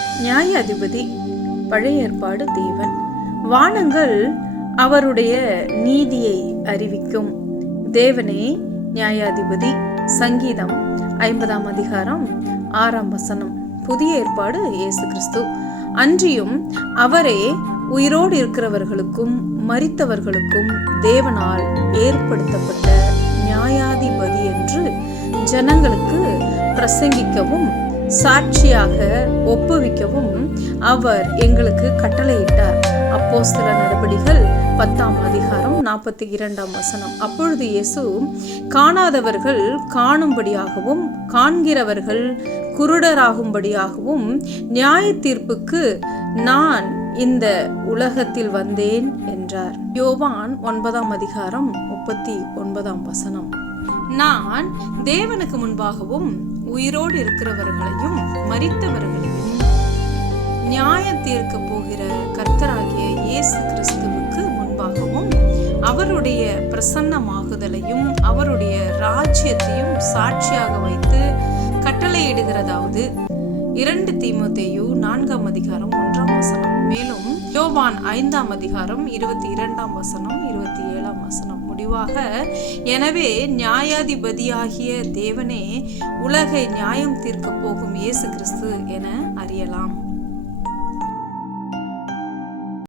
நியாயாதிபதி பழைய ஏற்பாடு தேவன். வானங்கள் அவருடைய நீதியை அறிவிக்கும். தேவனே நியாயாதிபதி சங்கீதம் ஐம்பதாம் அதிகாரம் ஆறாம் வசனம். புதிய ஏற்பாடு இயேசு கிறிஸ்து. அன்றியும் அவரே உயிரோடு இருக்கிறவர்களுக்கும் மறித்தவர்களுக்கும் தேவனால் ஏற்படுத்தப்பட்ட நியாயாதிபதி என்று ஜனங்களுக்கு பிரசங்கிக்கவும் சாட்சியாக ஒப்புவிக்கவும் அவர் எங்களுக்கு கட்டளையிட்டார். அப்போ சில நடபடிகள் பத்தாம் அதிகாரம் நாற்பத்தி இரண்டாம் வசனம். அப்பொழுது இயேசு காணாதவர்கள் காணும்படியாகவும் காண்கிறவர்கள் குருடராகும்படியாகவும் நியாய தீர்ப்புக்கு நான் இந்த உலகத்தில் வந்தேன் என்றார். யோவான் ஒன்பதாம் அதிகாரம் முப்பத்தி ஒன்பதாம் வசனம். நான் தேவனுக்கு முன்பாகவும் உயிரோடு இருக்கிறவர்களையும் மறித்தவர்களையும் நியாய தீர்க்க போகிற கர்த்தராகிய இயேசு கிறிஸ்துவுக்கு முன்பாகவும் அவருடைய பிரசன்னமாகுதலையும் அவருடைய ராஜ்யத்தையும் சாட்சியாக வைத்து கட்டளையிடுகிறதாவது. இரண்டு தீமோத்தேயு நான்காம் அதிகாரம் ஒன்றாம் வசனம். மேலும் யோவான் ஐந்தாம் அதிகாரம் இருபத்தி இரண்டாம் வசனம் இருபத்தி ஏழாம் வசனம். முடிவாக எனவே நியாயாதிபதியாகிய தேவனே உலகை நியாயம் தீர்க்க போகும் இயேசு கிறிஸ்து என அறியலாம்.